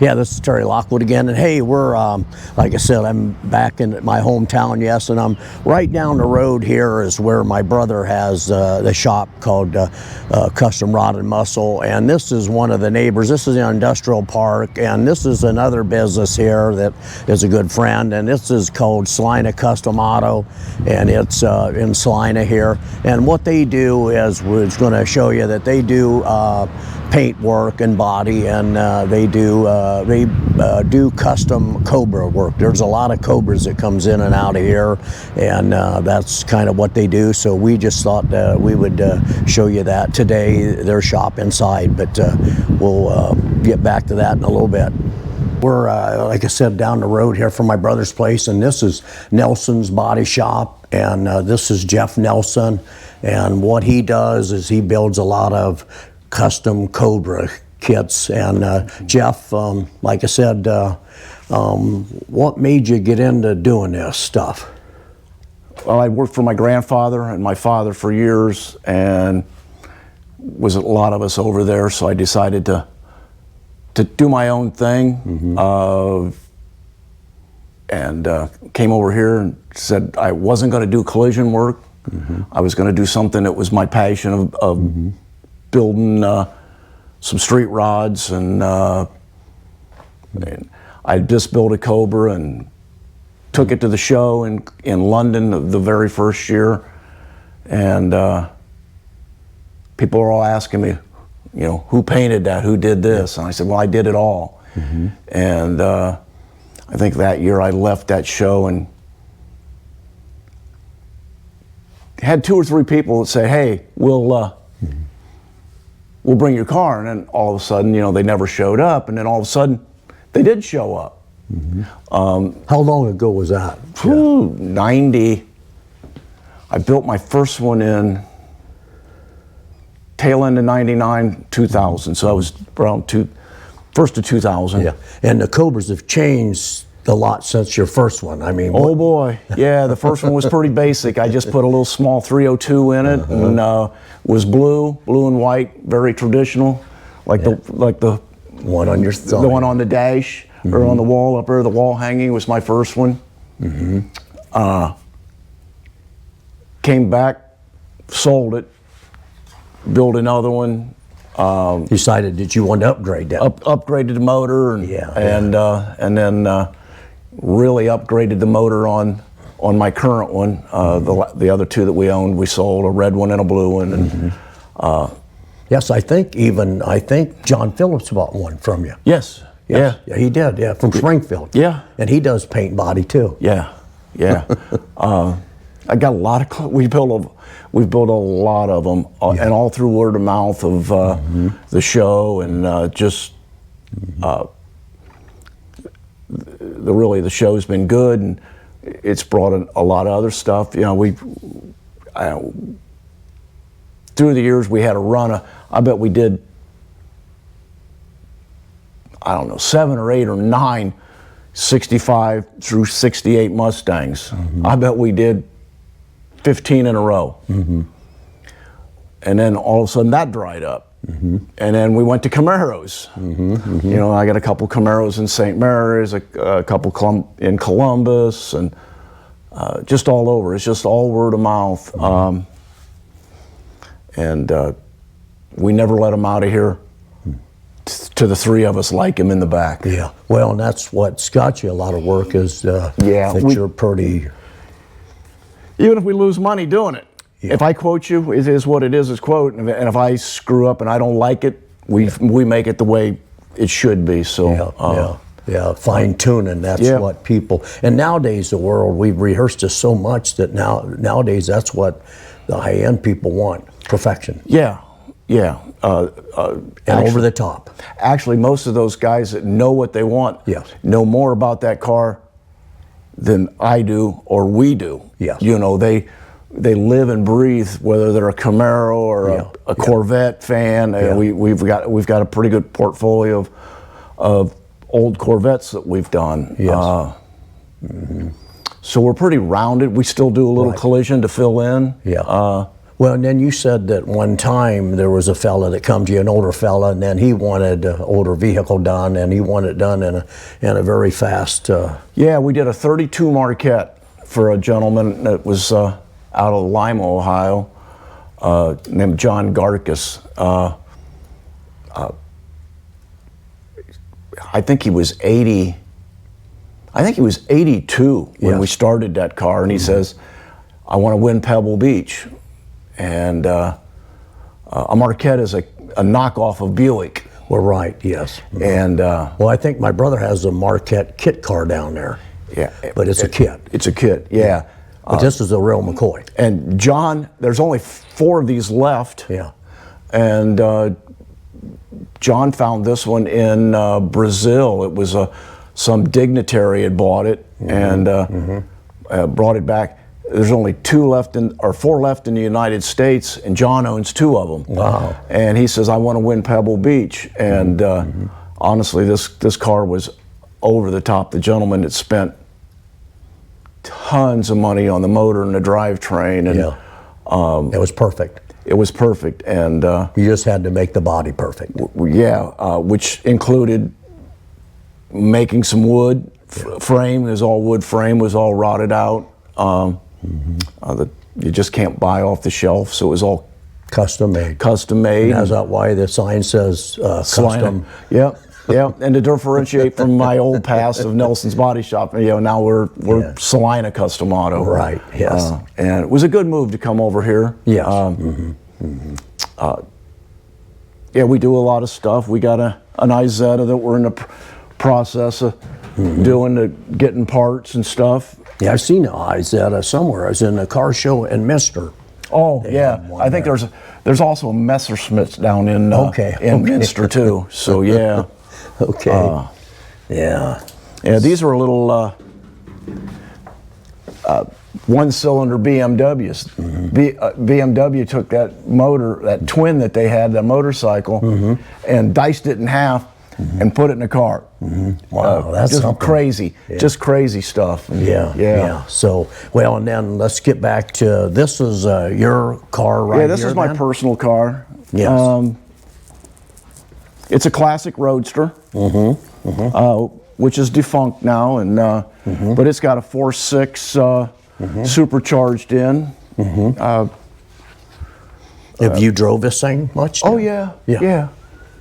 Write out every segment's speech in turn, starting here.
Yeah, this is Terry Lockwood again, and hey, we're, like I said, I'm back in my hometown, yes, and I'm right down the road here is where my brother has the shop called Custom Rod and Muscle, and this is one of the neighbors. This is an industrial park, and this is another business here that is a good friend, and this is called Celina Custom Auto, and it's in Celina here, and what they do is, we're going to show you that they do paint work and body, and they do custom Cobra work. There's a lot of Cobras that comes in and out of here, and that's kind of what they do. So we just thought we would show you that today, their shop inside, but we'll get back to that in a little bit. We're, like I said, down the road here from my brother's place, and this is Nelson's Body Shop, and this is Jeff Nelson, and what he does is he builds a lot of custom Cobra kits. And Jeff, like I said, what made you get into doing this stuff? Well, I worked for my grandfather and my father for years, and was a lot of us over there, so I decided to do my own thing. And came over here and said I wasn't going to do collision work. I was going to do something that was my passion of building some street rods, and I just built a Cobra and took it to the show in London the very first year, and people are all asking me, you know, who painted that, who did this, and I said, well, I did it all. And I think that year I left that show and had 2 or 3 people that say, hey, we'll bring your car, and then all of a sudden, you know, they never showed up, and then all of a sudden, they did show up. How long ago was that? 90. I built my first one in tail end of 99, 2000, so I was around first of 2000. Yeah, and the Cobras have changed a lot since your first one. I mean, oh boy, yeah, the first one was pretty basic. I just put a little small 302 in it, and was blue and white, very traditional, like the one on your thumb. The one on the dash or on the wall up there. The wall hanging was my first one. Came back, sold it, built another one. Decided that you wanted to upgrade that. Upgraded the motor, and and then really upgraded the motor on my current one. The other 2 that we owned, we sold, a red one and a blue one. And yes, I think John Phillips bought one from you. Yes. Yeah, he did. Yeah, from Springfield. Yeah, and he does paint body too. Yeah. I got a lot of. We've built a lot of them, and all through word of mouth of the show, and just the show's been good, and it's brought in a lot of other stuff. You know, through the years we had a run. I bet we did, I don't know, 7 or 8 or 9 65 through 68 Mustangs. I bet we did 15 in a row. And then all of a sudden that dried up. And then we went to Camaros. You know, I got a couple Camaros in St. Mary's, a couple in Columbus, and just all over. It's just all word of mouth. And we never let them out of here to the 3 of us like him in the back. Yeah, well, and that's what's got you a lot of work is that you're pretty... Even if we lose money doing it. If I quote you, it is what it is quote, and if I screw up and I don't like it, we make it the way it should be. So fine tuning. That's what people. And nowadays, the world, we've rehearsed this so much that nowadays that's what the high end people want: perfection. And over the top. Actually, most of those guys that know what they want know more about that car than I do or we do. You know, they live and breathe, whether they're a Camaro or a Corvette fan. We've got a pretty good portfolio of old Corvettes that we've done. Yes. So we're pretty rounded. We still do a little collision to fill in. Well, and then you said that one time there was a fella that come to you, an older fella, and then he wanted an older vehicle done, and he wanted it done in a very fast. Yeah, we did a 32 Marquette for a gentleman that was out of Lima, Ohio, named John Garkus. I think he was 80. I think he was 82 when we started that car, and he says, "I want to win Pebble Beach." And a Marquette is a knockoff of Buick. Well, right, yes. And well, I think my brother has a Marquette kit car down there. Yeah, but it's a kit. It's a kit, yeah. But this is a real McCoy. And John, there's only 4 of these left. Yeah. And John found this one in Brazil. It was some dignitary had bought it and brought it back. There's only 4 left in the United States, and John owns 2 of them. Wow. And he says, "I want to win Pebble Beach." And honestly, this car was over the top. The gentleman had spent tons of money on the motor and the drivetrain, and it was perfect. It was perfect, and you just had to make the body perfect. Which included making some wood frame. It was all wood frame, was all rotted out. You just can't buy off the shelf, so it was all custom made. Custom made. And is that why the sign says custom? Yeah. And to differentiate from my old past of Nelson's Body Shop, now we're Celina Custom Auto. Right. Yes. And it was a good move to come over here. Yes. We do a lot of stuff. We got an Izetta that we're in the process of getting parts and stuff. Yeah, I've seen an Izetta somewhere. I was in a car show in Minster. Oh, yeah. I think there's also a Messerschmitt down in Minster too. So yeah. Okay. Yeah, these are a little one-cylinder BMWs. BMW took that motor, that twin that they had, the motorcycle, and diced it in half and put it in a car. Wow, that's just something. Crazy. Just crazy stuff. Yeah. So, well, and then let's get back to, this is your car right here. Yeah, this is my personal car. Yes. It's a classic Roadster, which is defunct now, and but it's got a 4.6 supercharged in. Have you drove this thing much? Oh yeah.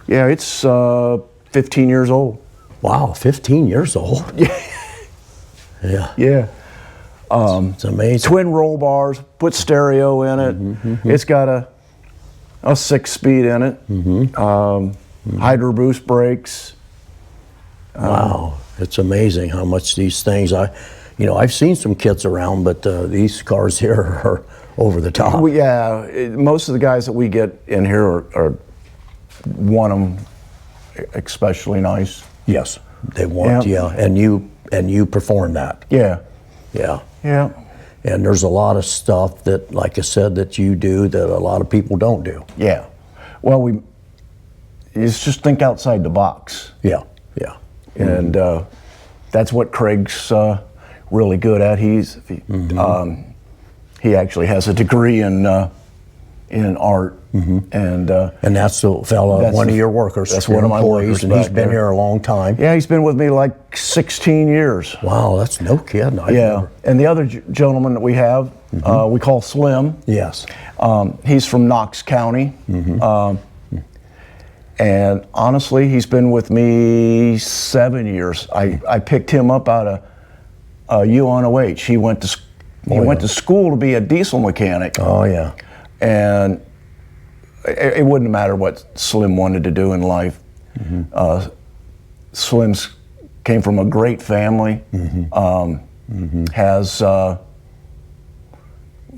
It's 15 years old. Wow, 15 years old. Yeah. It's amazing. Twin roll bars, put stereo in it. It's got a 6-speed in it. Hydro boost brakes. Wow, it's amazing how much these things. I've seen some kits around, but these cars here are over the top. Most of the guys that we get in here are want them especially nice. Yes, they want and you perform that. Yeah. And there's a lot of stuff that, like I said, that you do that a lot of people don't do. Yeah. Well, it's just think outside the box. Yeah. And that's what Craig's really good at. He actually has a degree in art, and that's the fella, one of your workers. That's one of my workers, and he's been here a long time. Yeah, he's been with me like 16 years. Wow, that's no kidding. And the other gentleman that we have, we call Slim. Yes. He's from Knox County. And honestly, he's been with me 7 years. I picked him up out of UNOH. He went to school to be a diesel mechanic. Oh yeah. And it wouldn't matter what Slim wanted to do in life. Slim's came from a great family. Has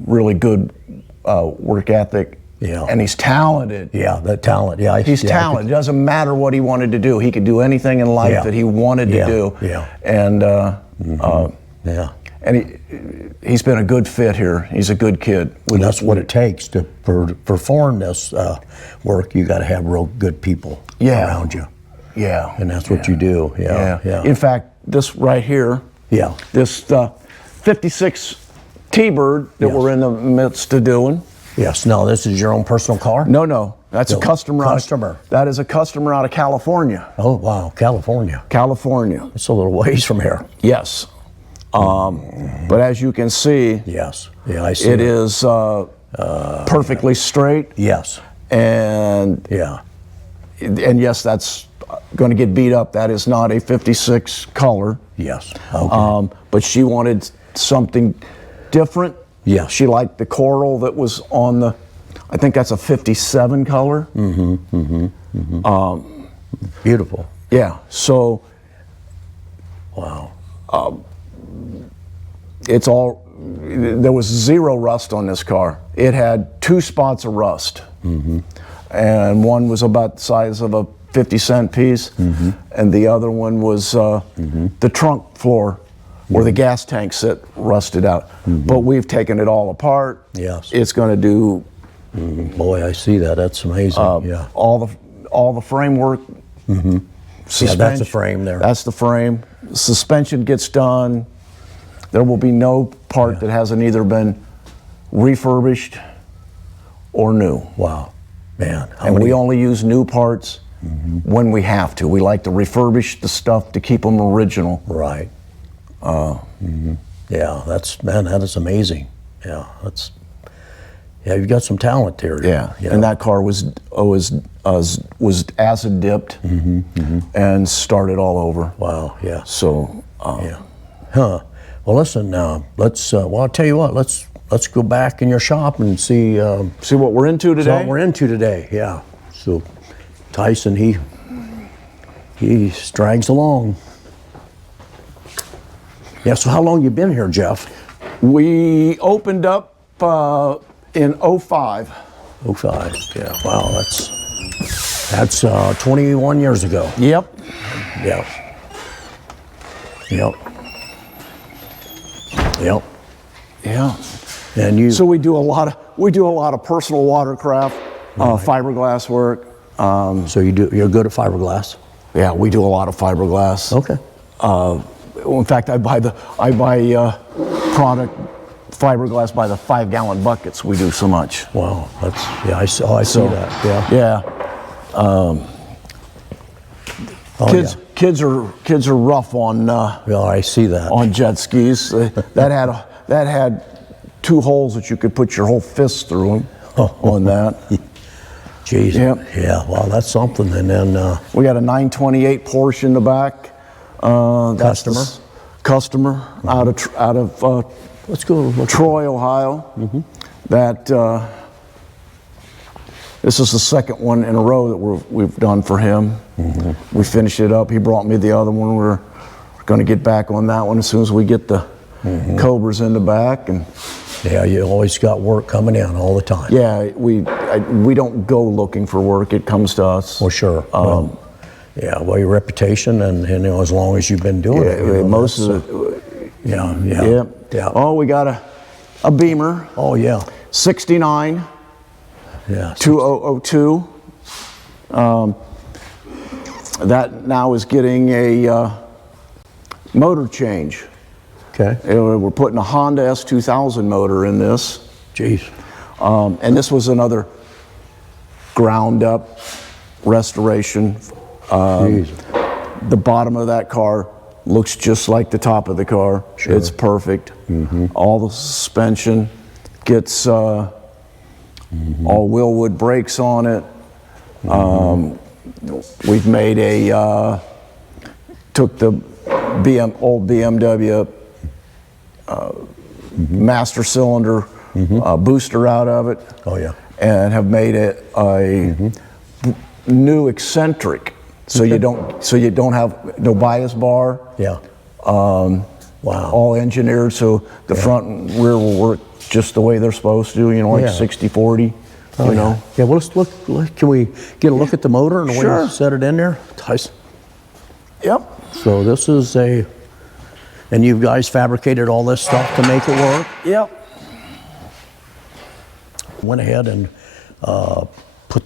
really good work ethic. Yeah. And he's talented. Yeah, the talent. Yeah, he's talented. It doesn't matter what he wanted to do. He could do anything in life that he wanted to do. Yeah. And and he's been a good fit here. He's a good kid. And that's what it takes to perform this work. You got to have real good people around you. Yeah. And that's what you do. Yeah. In fact, this right here. Yeah. This 56 T-Bird that we're in the midst of doing. Yes. No, this is your own personal car? No. That's a customer. That is a customer out of California. Oh, wow. California. California. It's a little ways from here. Yes. But as you can see, yes. Yeah, I see it is perfectly straight. Yes. And yes, that's going to get beat up. That is not a 56 color. Yes. Okay. But she wanted something different. Yeah. She liked the coral that was on the, I think that's a 57 color. Beautiful. Yeah. So. Wow. It's all, there was zero rust on this car. It had 2 spots of rust. And one was about the size of a 50-cent piece, and the other one was the trunk floor where the gas tank sit rusted out. But we've taken it all apart. Yes. It's going to do. Boy, I see that. That's amazing. Yeah. All the framework. Yeah, that's the frame there. That's the frame. Suspension gets done. There will be no part that hasn't either been refurbished or new. Wow, man. And we only use new parts when we have to. We like to refurbish the stuff to keep them original. Right. Yeah, that is amazing. Yeah, you've got some talent there. Yeah. And that car was acid dipped and started all over. Wow. Yeah. So. Yeah. Huh. Well, listen. Let's. Well, I'll tell you what. Let's go back in your shop and see. See what we're into today. See what we're into today. Yeah. So, Tyson, he strags along. Yeah. So, how long you been here, Jeff? We opened up in 05. 05. Yeah. Wow. That's 21 years ago. Yep. Yep. Yep. Yep. Yeah. And you. So we do a lot of personal watercraft, fiberglass work. So you're good at fiberglass. Yeah, we do a lot of fiberglass. Okay. In fact, I buy product fiberglass by the 5-gallon buckets. We do so much. Wow. I see that. Yeah. Yeah. Kids are rough on. I see that. On jet skis. that had 2 holes that you could put your whole fist through them. On that. Jeez. Yep. Yeah. Wow, that's something. And then we got a 928 Porsche in the back. Customer out of let's go Troy, Ohio. That this is the second one in a row that we've done for him. We finished it up. He brought me the other one. We're going to get back on that one as soon as we get the Cobras in the back. And yeah, you always got work coming in all the time. Yeah, we don't go looking for work. It comes to us. Well, sure. Well, your reputation and as long as you've been doing it. Most of it. Yeah. Oh, we got a Beamer. Oh, yeah. 69. Yeah. 2002. That now is getting a motor change. Okay. We're putting a Honda S2000 motor in this. Jeez. And this was another ground up restoration. The bottom of that car looks just like the top of the car. Sure. It's perfect. All the suspension gets all Willwood brakes on it. We've made took the old BMW master cylinder booster out of it. Oh yeah. And have made it a new eccentric. So you don't have no bias bar. Yeah. Wow. All engineered so the front and rear will work just the way they're supposed to. Like 60/40. Yeah. Well, let's look. Can we get a look at the motor and the way you set it in there, Tyson? Yep. So this is and you guys fabricated all this stuff to make it work? Yep. Went ahead and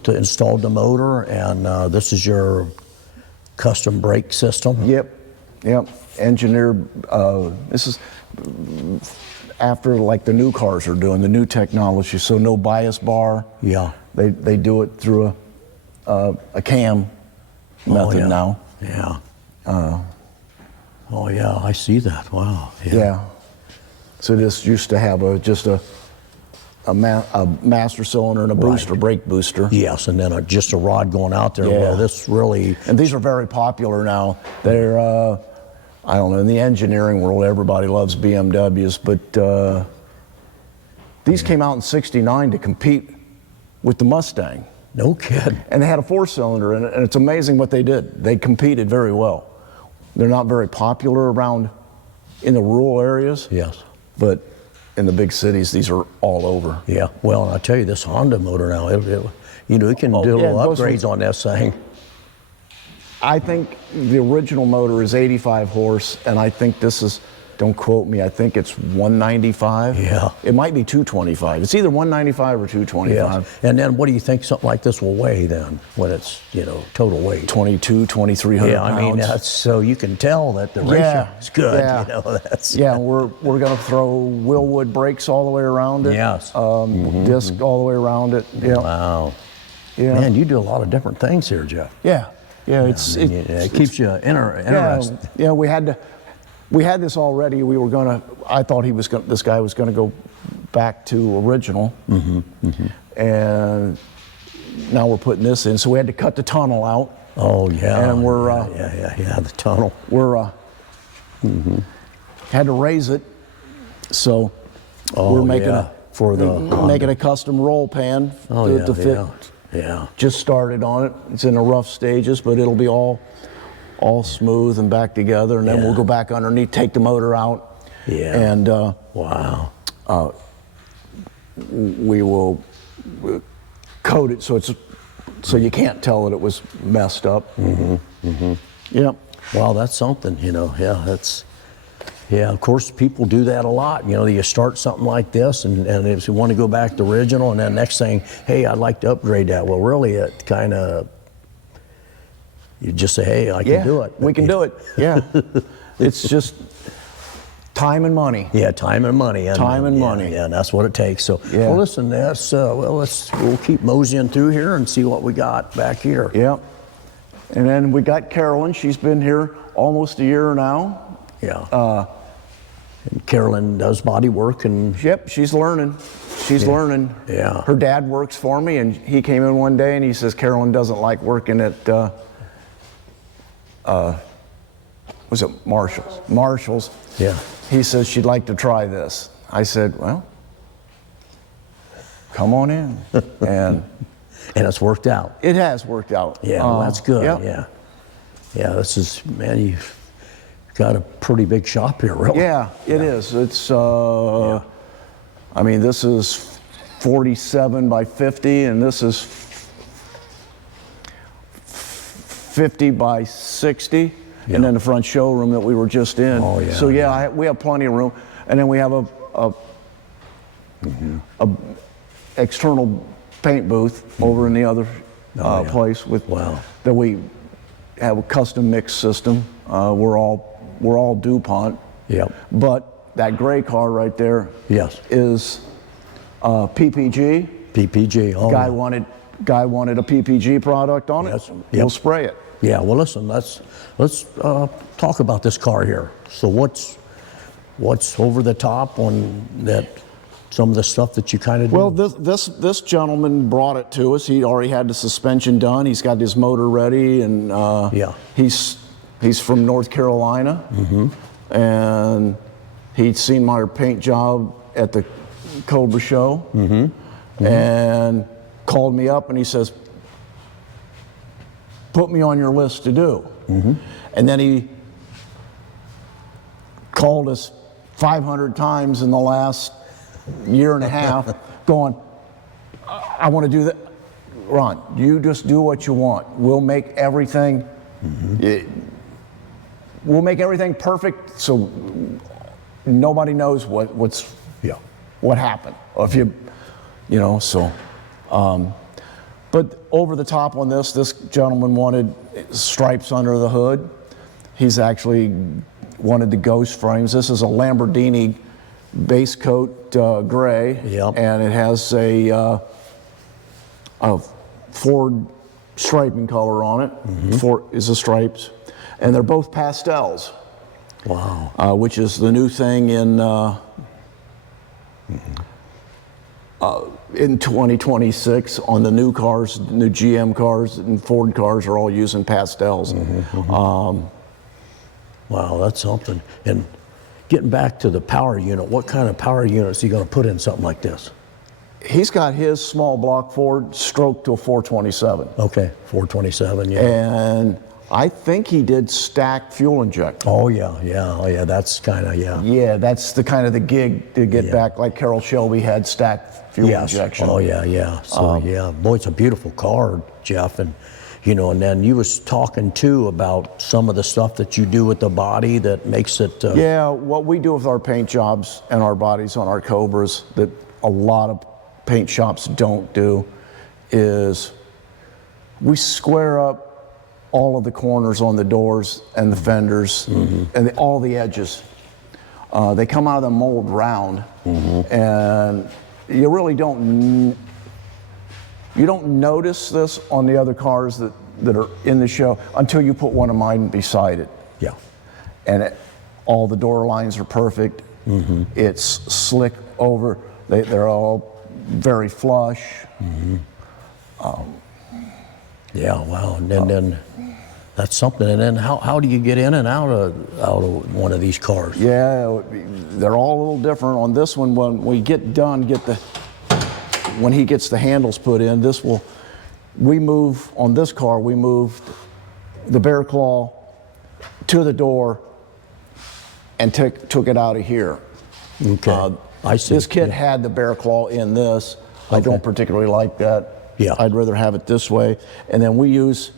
installed the motor, and this is your custom brake system. Yep. Engineered. This is after like the new cars are doing, the new technology, so no bias bar. Yeah. They do it through a cam method yeah. now. Yeah. Oh yeah, I see that. Wow. Yeah. So this used to have just a master cylinder and a booster, brake booster. Yes, and then just a rod going out there. Yeah. Well, this really... And these are very popular now. They're, I don't know, in the engineering world, everybody loves BMWs, but these came out in '69 to compete with the Mustang. No kidding. And they had a 4-cylinder in it, and it's amazing what they did. They competed very well. They're not very popular around in the rural areas. Yes. But in the big cities, these are all over. Yeah. Well, I tell you, this Honda motor now, you know, it can do little upgrades on this thing. I think the original motor is 85 horse, and I think this is, don't quote me, I think it's 195. Yeah. It might be 225. It's either 195 or 225. Yeah. And then what do you think something like this will weigh then, when it's, you know, total weight? 2,300 yeah, I mean, pounds. that's, so you can tell that the ratio is good. Yeah. You know, that's... Yeah, we're going to throw Willwood brakes all the way around it. Yes. Disc all the way around it. Yeah. Wow. Yeah. Man, you do a lot of different things here, Jeff. Yeah. Yeah, it keeps you interested. Yeah, we had this already. We were gonna. I thought this guy was gonna go back to original, and now we're putting this in. So we had to cut the tunnel out. Oh yeah. And we're the tunnel. We're had to raise it, so we're making making a custom roll pan to fit. Yeah. Just started on it. It's in the rough stages, but it'll be all smooth and back together, and then we'll go back underneath, take the motor out. Yeah. And wow. We will coat it so you can't tell that it was messed up. Yep. Wow, that's something, you know. Yeah, of course, people do that a lot. You know, you start something like this, and if you want to go back to original, and then next thing, hey, I'd like to upgrade that. Well, really, it kind of, you just say, hey, I can do it. We can do it. Yeah. It's just time and money. Yeah, time and money. Money. Yeah, that's what it takes. So, well, listen, we'll keep moseying through here and see what we got back here. Yep. And then we got Carolyn. She's been here almost a year now. Yeah. And Carolyn does body work, and yep, she's learning. She's learning. Yeah. Her dad works for me, and he came in one day and he says Carolyn doesn't like working at was it Marshall's? Marshall's. Yeah. He says she'd like to try this. I said, well, come on in. And it's worked out. It has worked out. Yeah, well, that's good. Yep. Yeah. Yeah, this is, man, you've got a pretty big shop here, really. Yeah, it is. It's, I mean, this is 47 by 50, and this is 50 by 60. And then the front showroom that we were just in. Oh, yeah. So yeah, we have plenty of room. And then we have a external paint booth over in the other place with that we have a custom mix system. We're all DuPont. Yep. But that gray car right there is PPG. PPG. Oh. Guy wanted a PPG product on it. Yes. We'll spray it. Yeah. Well, listen. Let's talk about this car here. So what's over the top on that? Some of the stuff that you kind of do? Well, this gentleman brought it to us. He already had the suspension done. He's got his motor ready, and he's from North Carolina, and he'd seen my paint job at the Cobra show, and called me up, and he says, "Put me on your list to do." And then he called us 500 times in the last year and a half going, I want to do that. Ron, you just do what you want. We'll make everything we'll make everything perfect so nobody knows what happened. Or if but over the top on this gentleman wanted stripes under the hood. He's actually wanted the ghost frames. This is a Lamborghini base coat gray, Yep. and it has a Ford striping color on it. Ford is the stripes, and they're both pastels. Wow. Which is the new thing in 2026 on the new cars. New GM cars and Ford cars are all using pastels. Wow, that's something. And getting back to the power unit, what kind of power unit is he going to put in something like this? He's got his small block Ford stroked to a 427. Okay, 427, yeah. And I think he did stacked fuel inject. Oh yeah, that's kind of, yeah. Yeah, that's the kind of the gig to get back, like Carroll Shelby had stacked fuel injection. Oh yeah. So yeah, boy, it's a beautiful car, Jeff. And you know, and then you was talking too about some of the stuff that you do with the body that makes it. Yeah, what we do with our paint jobs and our bodies on our Cobras that a lot of paint shops don't do is we square up all of the corners on the doors and the fenders and all the edges. They come out of the mold round, and you really don't notice this on the other cars that are in the show until you put one of mine beside it. Yeah. And all the door lines are perfect. It's slick over. They're all very flush. Yeah, wow. And then that's something. And then how do you get in and out of one of these cars? Yeah, they're all a little different. On this one, when we get done, when he gets the handles put in, we moved the bear claw to the door and took it out of here. Okay, I see. This kit had the bear claw in this. I don't particularly like that. Yeah. I'd rather have it this way. And then we use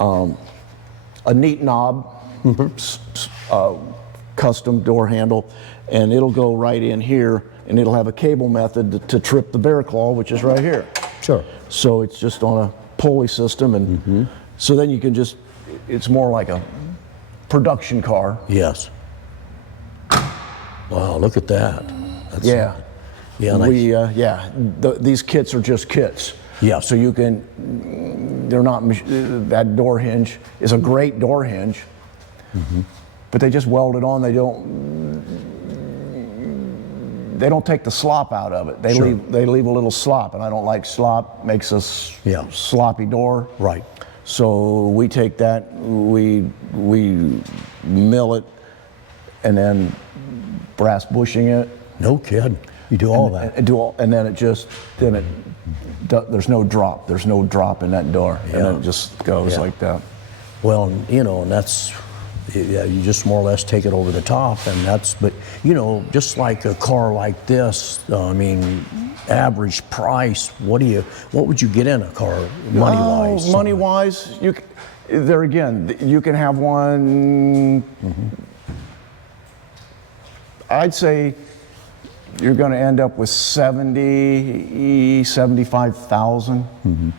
a neat knob, custom door handle, and it'll go right in here, and it'll have a cable method to trip the bear claw, which is right here. Sure. So it's just on a pulley system, and so then you can it's more like a production car. Yes. Wow, look at that. That's Yeah. Yeah, nice. These kits are just kits. Yeah. So they're not, that door hinge is a great door hinge, but they just weld it on. They don't take the slop out of it. They leave a little slop, and I don't like slop. Makes a sloppy door. Right. So we take that, we mill it, and then brass bushing it. No kidding. You do all that. And then there's no drop. There's no drop in that door, and then it just goes like that. Well, and that's, you just more or less take it over the top, but just like a car like this, I mean, average price, what would you get in a car money-wise? Money-wise, you can have one, I'd say you're going to end up with 75,000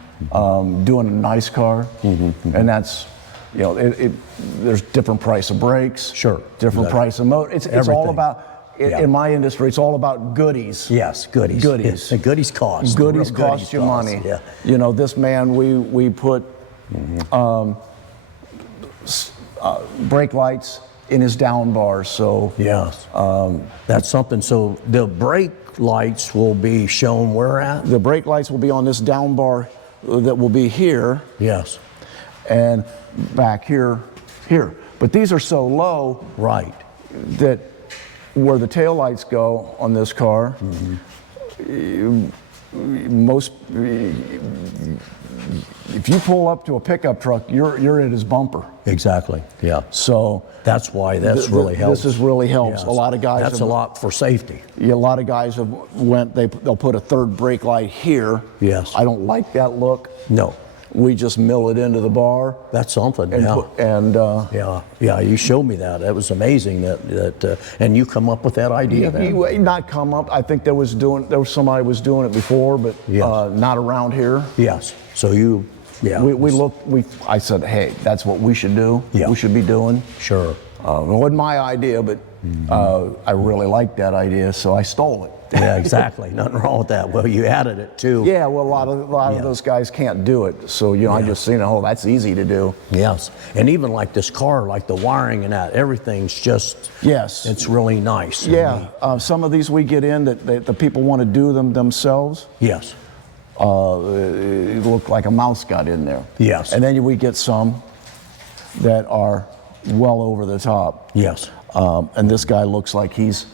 doing a nice car, and that's, there's different price of brakes, different price of motor. It's all about, in my industry, it's all about goodies. Yes, goodies. Goodies. The goodies cost. Goodies cost you money. Yeah. This man, we put brake lights in his down bars, so yes, that's something. So the brake lights will be shown where at? The brake lights will be on this down bar that will be here. Yes. And back here. But these are so low, right, that where the tail lights go on this car, if you pull up to a pickup truck, you're at his bumper. Exactly. Yeah. So that's why really helps. This really helps. Yes. A lot of guys. That's a lot for safety. A lot of guys they'll put a third brake light here. Yes. I don't like that look. No. We just mill it into the bar. That's something. Yeah. You showed me that. That was amazing. And you come up with that idea. Not come up. I think there was somebody was doing it before, but not around here. Yes. So you Yeah. I said, hey, that's what we should do. Yeah. We should be doing. Sure. It wasn't my idea, but I really liked that idea, so I stole it. Yeah, exactly. Nothing wrong with that. Well, you added it too. Yeah, well, a lot of those guys can't do it, so I just seen, oh, that's easy to do. Yes, and even like this car, like the wiring and that, everything's just. Yes. It's really nice. Yeah, some of these we get in that the people want to do them themselves. Yes. It looked like a mouse got in there. Yes. And then we get some that are well over the top. Yes. And this guy looks like he's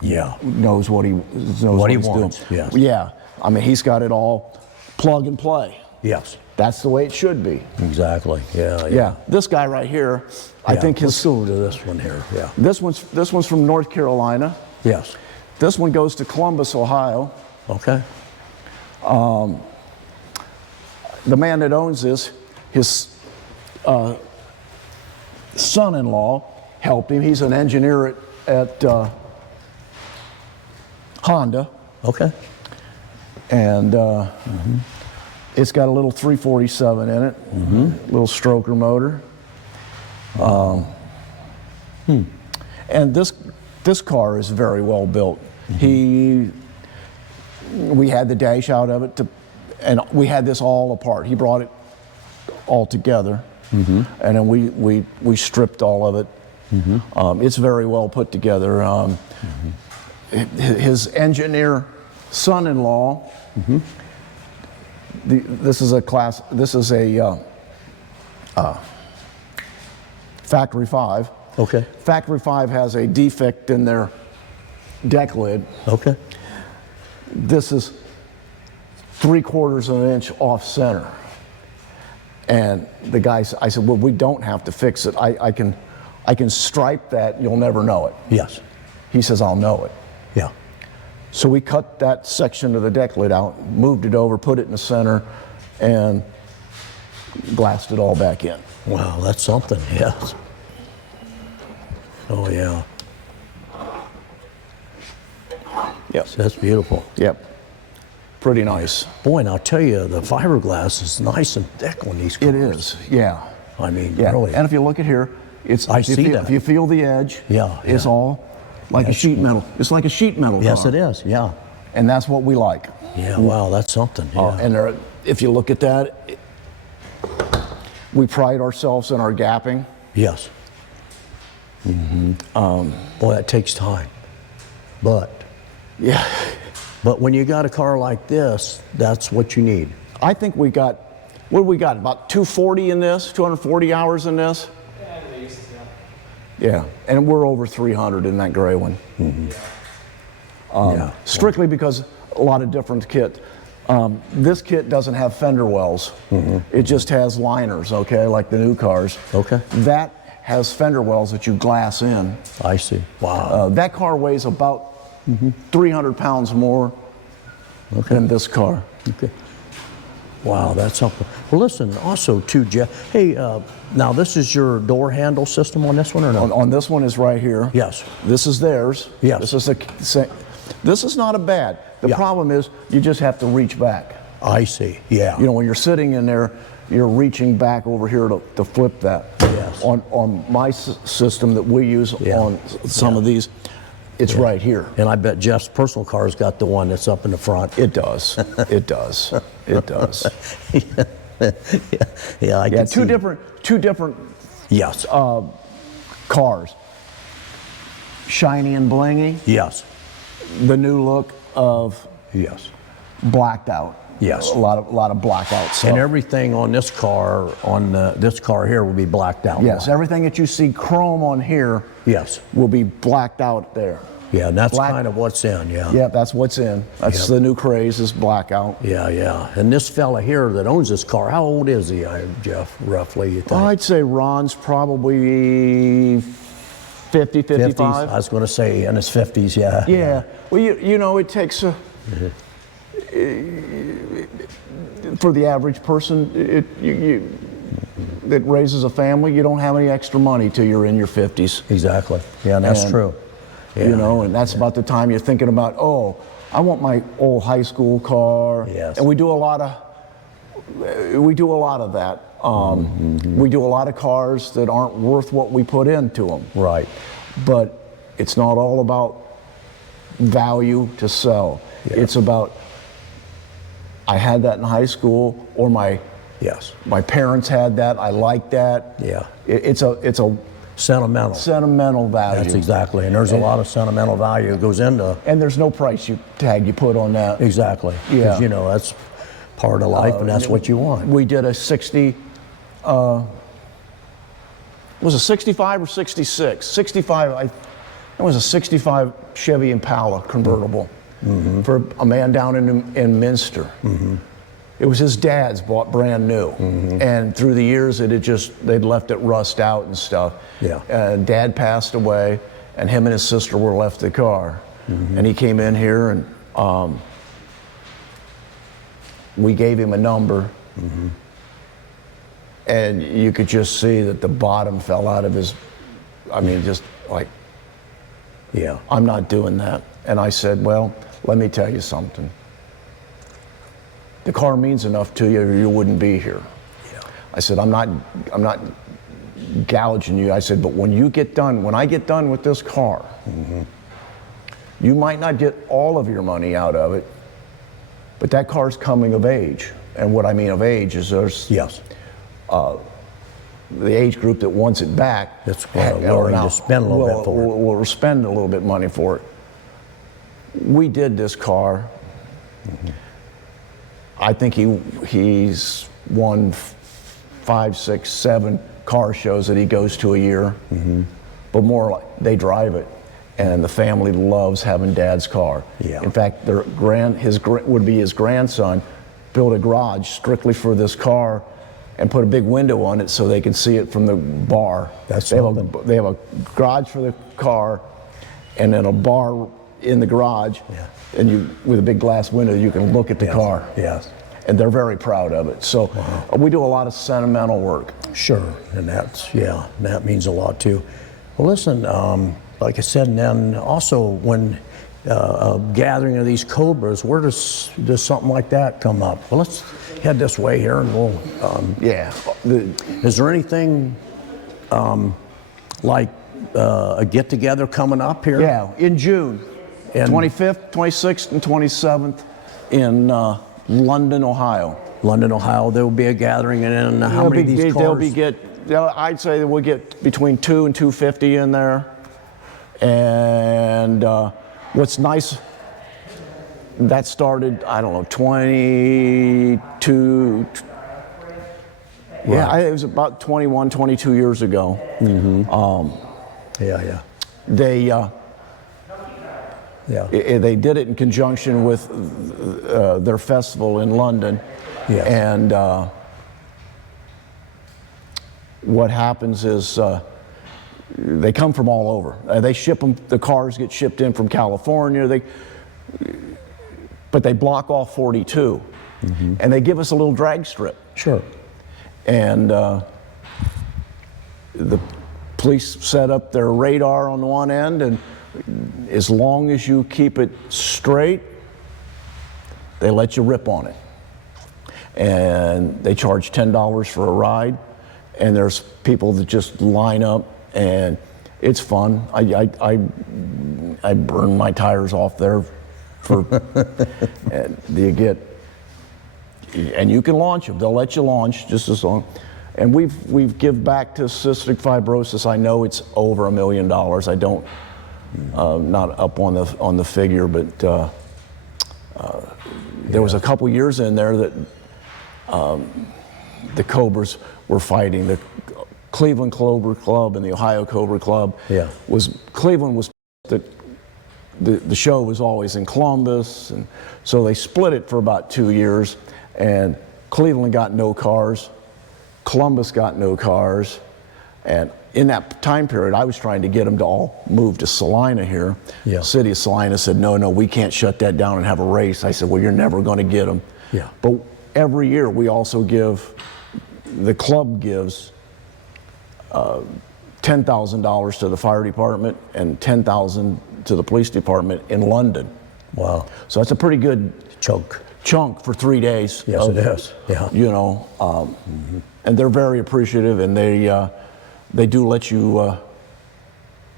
knows what he wants. doing. Yes. Yeah. I mean, he's got it all plug and play. Yes. That's the way it should be. Exactly. Yeah. Yeah. This guy right here, I think Let's go to this one here. Yeah. This one's from North Carolina. Yes. This one goes to Columbus, Ohio. Okay. The man that owns this, his son-in-law helped him. He's an engineer at Honda. Okay. And it's got a little 347 in it, little stroker motor. And this car is very well built. We had the dash out of it, and we had this all apart. He brought it all together, and then we stripped all of it. It's very well put together. His engineer son-in-law. This is a Factory 5. Okay. Factory 5 has a defect in their deck lid. Okay. This is 3/4 of an inch off center. And the guy, I said, well, we don't have to fix it. I can stripe that, you'll never know it. Yes. He says, I'll know it. Yeah. So we cut that section of the deck lid out, moved it over, put it in the center, and glassed it all back in. Wow, that's something. Yes. Oh yeah. Yep. That's beautiful. Yep. Pretty nice. Boy, and I'll tell you, the fiberglass is nice and thick on these cars. It is. Yeah. I mean, Yeah. really. And if you look at here, I see that. If you feel the edge, Yeah, it's yeah. all like a sheet metal. It's like a sheet metal Yes, car. it is. Yeah. And that's what we like. Yeah. Wow, that's something. Yeah. And if you look at that, we pride ourselves in our gapping. Yes. Boy, that takes time. But Yeah. when you got a car like this, that's what you need. I think we got, what do we got? About 240 in this, 240 hours in this? Yeah, at least, yeah. Yeah. And we're over 300 in that gray one. Yeah. Strictly because a lot of different kit. This kit doesn't have fender wells. It just has liners, okay, like the new cars. Okay. That has fender wells that you glass in. I see. Wow. That car weighs about 300 pounds more than this car. Okay. Wow, that's something. Well, listen, also too, Jeff. Hey, now this is your door handle system on this one, or no? On this one is right here. Yes. This is theirs. Yes. This is not a bad. The Yeah. problem is you just have to reach back. I see. Yeah. You know, when you're sitting in there, you're reaching back over here to flip that. Yes. On my system that we use Yeah. on some of these, it's right here. And I bet Jeff's personal car's got the one that's up in the front. It does. It does. It does. Yeah, I can see. Two different Yes. cars. Shiny and blingy. Yes. The new look of Yes. blacked out. Yes. A lot of blackout stuff. And everything on this car, this car here, will be blacked out. Yes, everything that you see chrome on here Yes. will be blacked out there. Yeah, and that's Black- kind of what's in. Yeah. Yeah, that's what's in. That's Yep. the new craze is blackout. Yeah, yeah. And this fella here that owns this car, how old is he, Jeff, roughly, you think? I'd say Ron's probably 50, 55. I was going to say in his 50s, yeah. Yeah. Well, you know, it takes for the average person that raises a family, you don't have any extra money till you're in your 50s. Exactly. Yeah, and that's And, true. Yeah. You know, and that's about the time you're thinking about, oh, I want my old high school car. Yes. And we do a lot of we do a lot of that. We do a lot of cars that aren't worth what we put into them. Right. But it's not all about value to sell. Yeah. It's about, I had that in high school, or my parents had that, I like that. Yeah. It's a sentimental value. That's exactly, and there's a lot of sentimental value that goes into. And there's no price tag you put on that. Exactly. Yeah. You know, that's part of life, and that's what you want. We did a 60, was it 65 or 66? 65, it was a 65 Chevy Impala convertible for a man down in Minster. It was his dad's, bought brand new. And through the years, they'd left it rust out and stuff. Yeah. Dad passed away, and him and his sister were left the car. And he came in here, and we gave him a number. And you could just see that the bottom fell out of his, I mean, just like, Yeah. I'm not doing that. And I said, well, let me tell you something. The car means enough to you, or you wouldn't be here. Yeah. I said, I'm not gouging you. I said, but when I get done with this car, you might not get all of your money out of it, but that car's coming of age. And what I mean of age is there's the age group that wants it back. That's willing to spend a little bit for it. We'll spend a little bit money for it. We did this car. I think he's won 5, 6, 7 car shows that he goes to a year. But more like they drive it, and the family loves having Dad's car. Yeah. In fact, his grandson built a garage strictly for this car and put a big window on it so they can see it from the bar. That's they something. They have a garage for the car, and then a bar in the garage. Yeah. And with a big glass window, you can look at the car. Yes. And they're very proud of it. So we do a lot of sentimental work. Sure, and that means a lot too. Well, listen, like I said, and then also when a gathering of these Cobras, where does something like that come up? Well, let's head this way here, and we'll. Is there anything like a get together coming up here? Yeah, in June, And 25th, 26th, and 27th in London, Ohio. London, Ohio. There will be a gathering, and then how many of these cars? I'd say that we'll get between 2 and 250 in there. And what's nice, that started, I don't know, 22. Yeah, it was about 21, 22 years ago. They did it in conjunction with their festival in London. Yeah. And what happens is they come from all over. They ship them, the cars get shipped in from California, but they block off 42. And they give us a little drag strip. Sure. And the police set up their radar on one end, and as long as you keep it straight, they let you rip on it. And they charge $10 for a ride, and there's people that just line up, and it's fun. I burn my tires off there for, and you can launch them. They'll let you launch just as long. And we've give back to cystic fibrosis. I know it's over $1 million. I don't, not up on the figure, but there was a couple years in there that the Cobras were fighting. The Cleveland Cobra Club and the Ohio Cobra Club. Yeah. Cleveland was the show was always in Columbus, and so they split it for about 2 years, and Cleveland got no cars, Columbus got no cars, and in that time period, I was trying to get them to all move to Celina here. Yeah. City of Celina said, no, we can't shut that down and have a race. I said, well, you're never going to get them. Yeah. But every year, we also the club gives $10,000 to the fire department and $10,000 to the police department in London. Wow. So that's a pretty good chunk. chunk for 3 days. Yes, it is. Yeah. You know, and they're very appreciative, and they do let you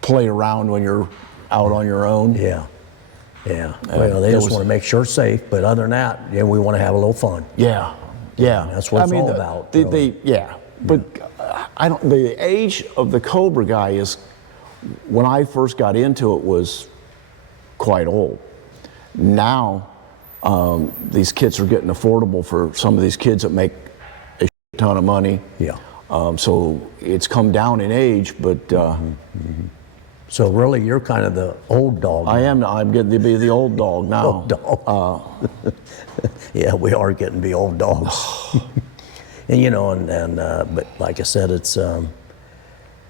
play around when you're out on your own. Yeah. Yeah. Well, they just want to make sure it's safe, but other than that, yeah, we want to have a little fun. Yeah. Yeah. That's what it's all about. Yeah. But the age of the Cobra guy is, when I first got into it, was quite old. Now, these kits are getting affordable for some of these kids that make a ton of money. Yeah. So it's come down in age, but so really, you're kind of the old dog. I am. I'm getting to be the old dog now. Old dog. Yeah, we are getting to be old dogs. And you know, but like I said, it's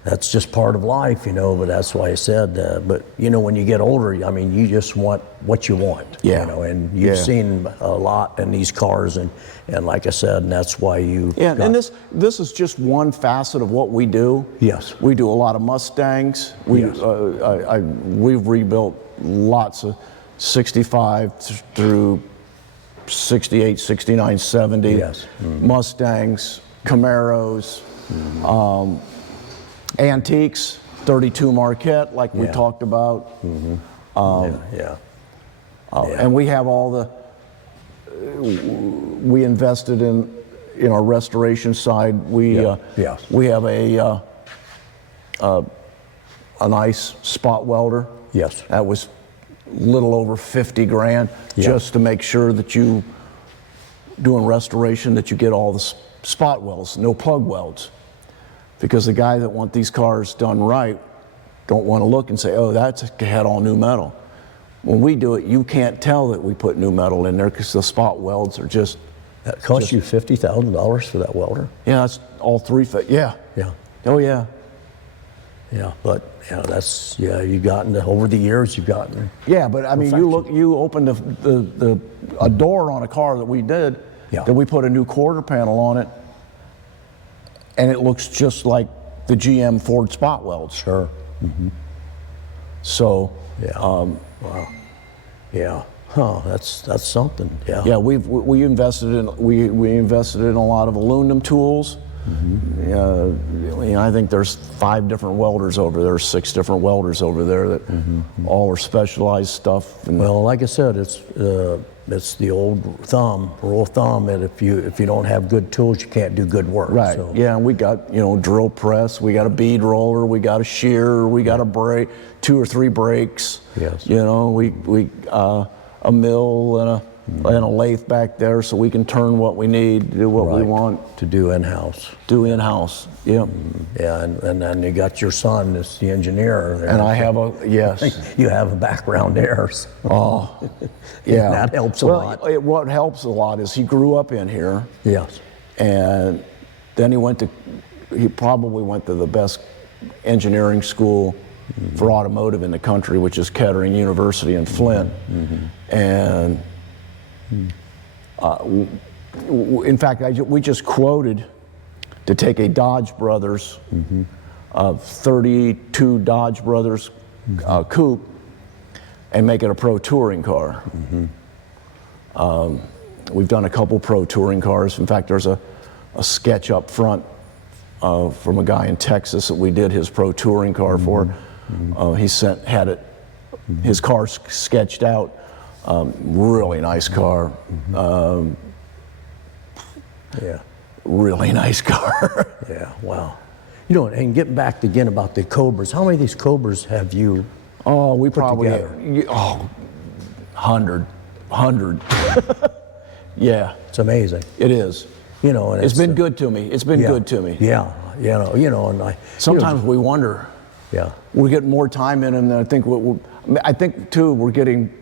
that's just part of life, you know. But that's why I said. But you know, when you get older, I mean, you just want what you want. Yeah. You know, and you've seen a lot in these cars, and like I said, and that's why you. Yeah, and this is just one facet of what we do. Yes. We do a lot of Mustangs. We've rebuilt lots of 65 through 68, 69, 70. Yes. Mustangs, Camaros, antiques, 32 Marquette, like we talked about. And we have all the. We invested in our restoration side. We have a nice spot welder. Yes. That was little over 50 grand, just to make sure that you doing restoration, that you get all the spot welds, no plug welds, because the guy that want these cars done right don't want to look and say, oh, that's had all new metal. When we do it, you can't tell that we put new metal in there, because the spot welds are just. That cost you $50,000 for that welder? Yeah, that's all three. Yeah. Oh yeah. Yeah, but that's you've gotten over the years. You've gotten. Yeah, but I mean, you opened a door on a car that we did. Yeah. That we put a new quarter panel on it, and it looks just like the GM Ford spot welds. Sure. So. Yeah. Wow. Yeah. Huh. That's something. Yeah. Yeah. We invested in a lot of aluminum tools. I think there's 5 different welders over there, 6 different welders over there that all are specialized stuff. And well, like I said, it's the old rule of thumb that if you don't have good tools, you can't do good work. Right. So. Yeah, and we got drill press, we got a bead roller, we got a shear, we got a brake, 2 or 3 brakes. Yes. We a mill and a lathe back there, so we can turn what we need, do what we want to do in-house. Yeah. Yeah, and then you got your son as the engineer there. And I have you have a background there. So. Oh, yeah. That helps a lot. What helps a lot is he grew up in here. Yes. And then he probably went to the best engineering school for automotive in the country, which is Kettering University in Flint. And in fact, we just quoted to take a Dodge Brothers, 32 Dodge Brothers coupe, and make it a pro touring car. We've done a couple pro touring cars. In fact, there's a sketch up front from a guy in Texas that we did his pro touring car for. He had his car sketched out. Really nice car. Really nice car. Yeah, wow. And getting back again about the Cobras, how many of these Cobras have you we put probably together? 100. Yeah. It's amazing. It is. And it's been good to me. It's been good to me. Yeah, and sometimes we wonder. Yeah. We're getting more time in, and I think too we're getting.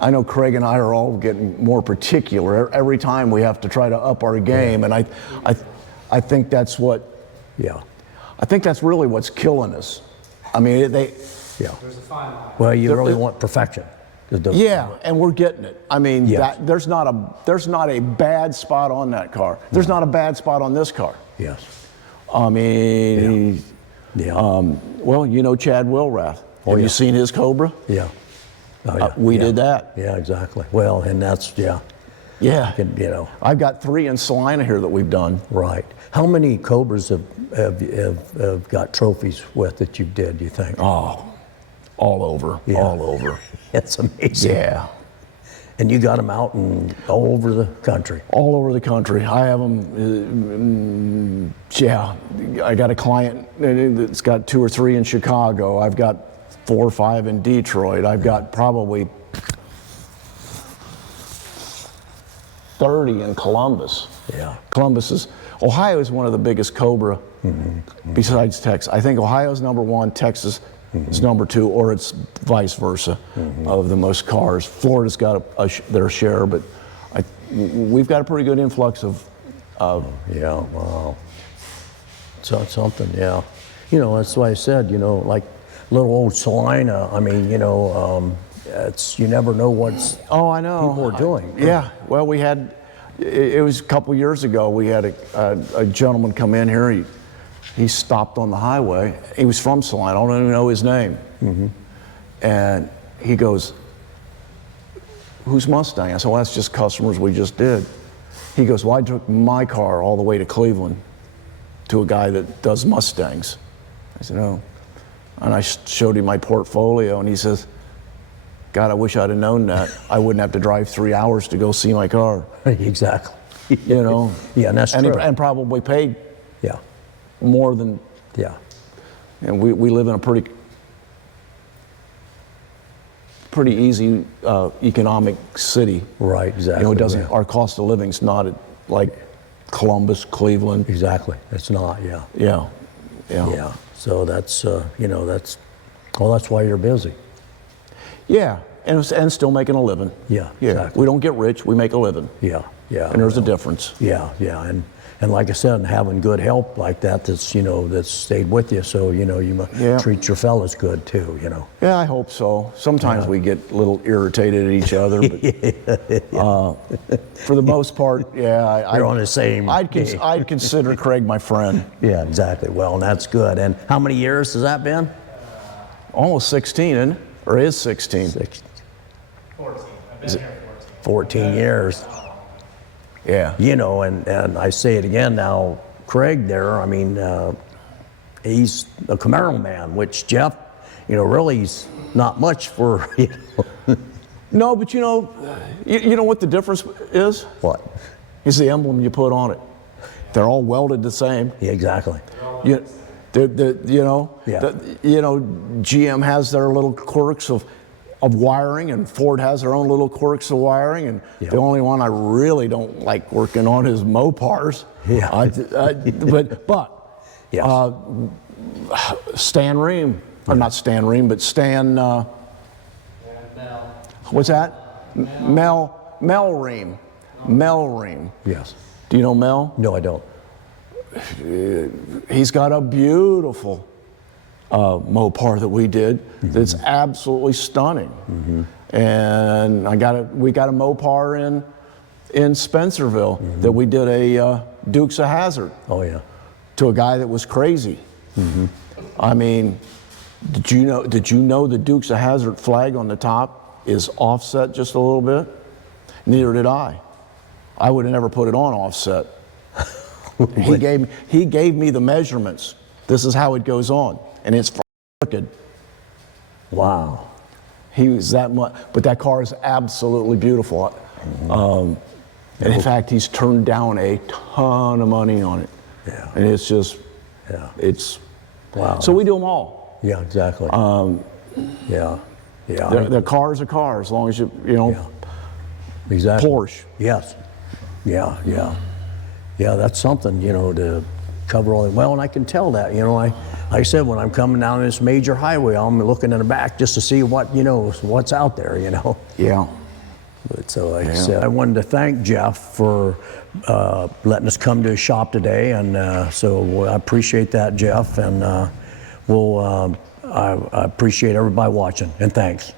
I know Craig and I are all getting more particular. Every time we have to try to up our game, and I think that's what. Yeah. I think that's really what's killing us. I mean, There's a fine line. Well, you really want perfection. Yeah, and we're getting it. I mean, there's not a bad spot on that car. There's not a bad spot on this car. Yes. I mean, Chad Wilrath. Have you seen his Cobra? Yeah. Oh, yeah. We Yeah. did that. Yeah, exactly. Well, and that's, yeah, Yeah. you know. I've got 3 in Celina here that we've done. Right. How many Cobras have got trophies with that you did, you think? Oh, all over, Yeah. all over. It's amazing. Yeah. And you got them out and all over the country. All over the country. I have them, yeah. I got a client that's got 2 or 3 in Chicago. I've got 4 or 5 in Detroit. I've got probably 30 in Columbus. Yeah. Ohio is one of the biggest Cobra besides Texas. I think Ohio's #1, Texas is #2, or it's vice versa of the most cars. Florida's got their share, but we've got a pretty good influx of Yeah, wow. So it's something, yeah. You know, that's why I said, you know, like little old Celina, I mean, you know, you never know what's Oh, I know. people are doing. Yeah. Well, we had, it was a couple years ago, we had a gentleman come in here. He stopped on the highway. He was from Celina. I don't even know his name. And he goes, "Who's Mustang?" I said, "Well, that's just customers we just did." He goes, "Well, I took my car all the way to Cleveland to a guy that does Mustangs." I said, "Oh." And I showed him my portfolio, and he says, "God, I wish I'd have known that. I wouldn't have to drive 3 hours to go see my car." Exactly. You know? Yeah, and that's true. And probably paid Yeah, more than, yeah. and we live in a pretty easy economic city. Right, exactly. You know, it doesn't, yeah. our cost of living's not like Columbus, Cleveland. Exactly. It's not, yeah. Yeah. Yeah. So that's, you know, that's why you're busy. Yeah, and still making a living. Yeah, Yeah. exactly. We don't get rich, we make a living. Yeah, yeah. And there's a difference. Yeah, yeah, and like I said, having good help like that, that's, you know, that's stayed with you, so, you know, you must treat your fellas good too, you know. Yeah, I hope so. Sometimes we get a little irritated at each other, but for the most part, yeah. You're on the same I'd consider Craig my friend. Yeah, exactly. Well, and that's good. And how many years has that been? Almost 16, isn't it? Or is 16? 14. 14. I've been here 14 years. Yeah. You know, and I say it again now, Craig there, I mean, he's a Camaro man, which Jeff, you know, really is not much for, you know. No, but you know what the difference is? What? It's the emblem you put on it. They're all welded the same. Yeah, exactly. You know, Yeah. GM has their little quirks of wiring, and Ford has their own little quirks of wiring, and Yep. the only one I really don't like working on is Mopars. Yeah. But Yes. Stan Ream, or not Stan Ream, but Stan, Mel. what's that? Mel Ream. Mel Ream. Yes. Do you know Mel? No, I don't. He's got a beautiful Mopar that we did that's absolutely stunning. And we got a Mopar in Spencerville that we did a Dukes of Hazzard Oh, yeah. to a guy that was crazy. I mean, did you know the Dukes of Hazzard flag on the top is offset just a little bit? Neither did I. I would have never put it on offset. He gave me the measurements. This is how it goes on, and it's crooked. Wow. He was that much, but that car is absolutely beautiful. And in fact, he's turned down a ton of money on it. Yeah. And it's just, Yeah. it's, Wow. so we do them all. Yeah, exactly. Yeah. Yeah. The car's a car, as long as you know, Yeah. Exactly. Porsche. Yes. Yeah, yeah. Yeah, that's something, you know, to cover all that. Well, and I can tell that, you know, like I said, when I'm coming down this major highway, I'm looking in the back just to see what, you know, what's out there, you know. Yeah. But so like I said, I wanted to thank Jeff for letting us come to his shop today, and so I appreciate that, Jeff, and I appreciate everybody watching, and thanks.